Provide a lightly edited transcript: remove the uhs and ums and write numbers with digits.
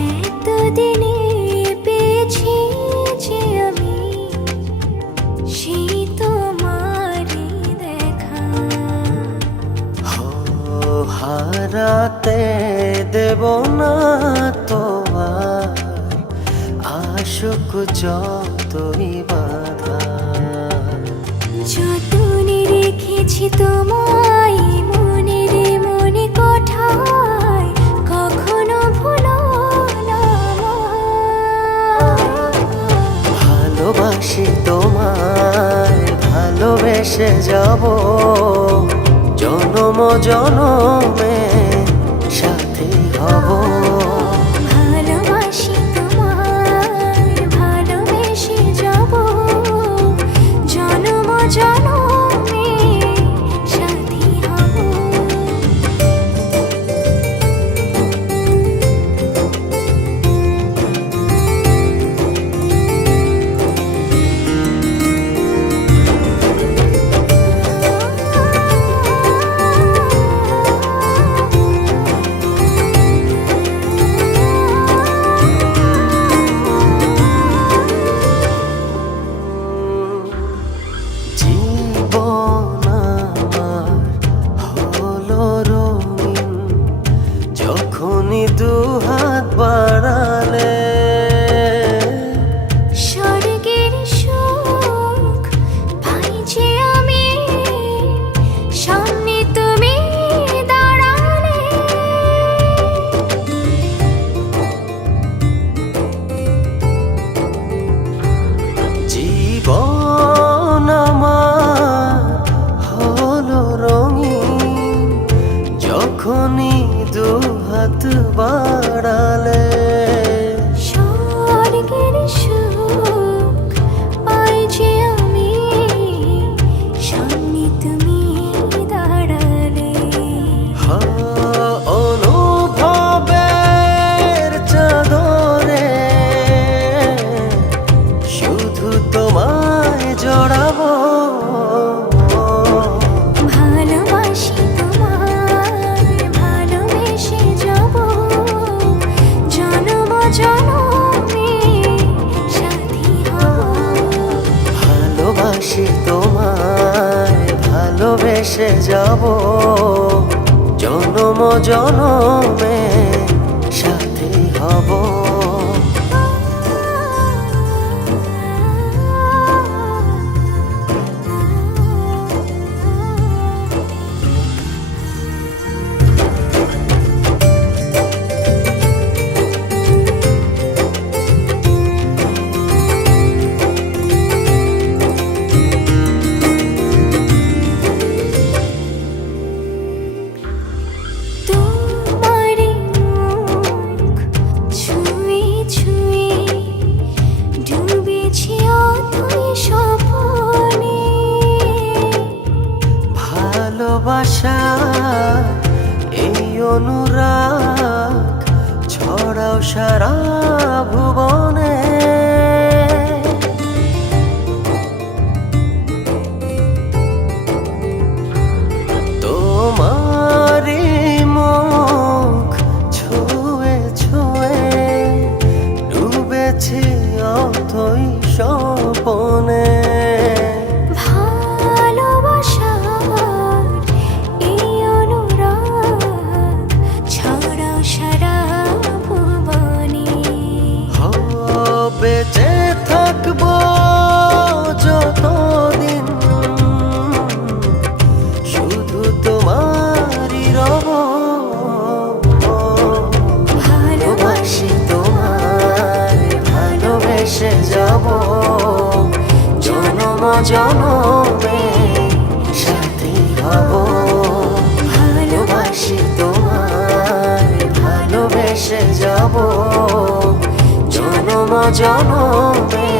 এতদিনে পেয়েছি যে আমি সেই তোমারই দেখা। হারাতে দেব না তোমার আশুক যতই বাধা। যতনে রেখেছি তোমায় মনের মনে কোঠায়, কখনো ভুলো না আমায়। ভালোবাসি তোমায়, ভালোবেসে যাব জনম জনমে সাথী হব। ভালোবাসি তোমায়, ভালোবেসে যাব জনম জনমে সাথী হব। জীবন আমার হলো রঙিন যখনই দুহাত বাড়ালে। স্বর্গের সুখ পাই যে আমি সামনে তুমি দাঁড়ালে। জীবন আমার হলো রঙিন যখনই দুহাত বাড়ালে। স্বর্গের সুখ পাই যে আমি সামনে তুমি দাঁড়ালে। অনুভবের চাদরে শুধু তোমায় জড়াবো। ভালোবাসি তোমায়, ভালোবেসে যাব জনম জনমে সাথী হব। ভালোবাসি তোমায়, ভালোবেসে যাব জনম জনমে সাথী হব। তোমার মুখ ছুঁয়ে ছুঁয়ে ডুবেছি অথই স্বপ্নে। ভালোবাসা এই অনুরাগ ছড়াও সারা ভুবনে। তোমারই মুখ ছুঁয়ে ছুঁয়ে ডুবেছি অথই স্বপনে। ভালোবাসার এই অনুরাগ ছড়াও সারা ভুবনে। বেঁচে থাকবো যতদিন শুধু তোমারই রব। ভালোবাসি তোমায়, ভালোবেসে যাব জনম জনমে সাথী হব। ভালোবাসি তোমায়, ভালোবেসে যাব জনম জনমে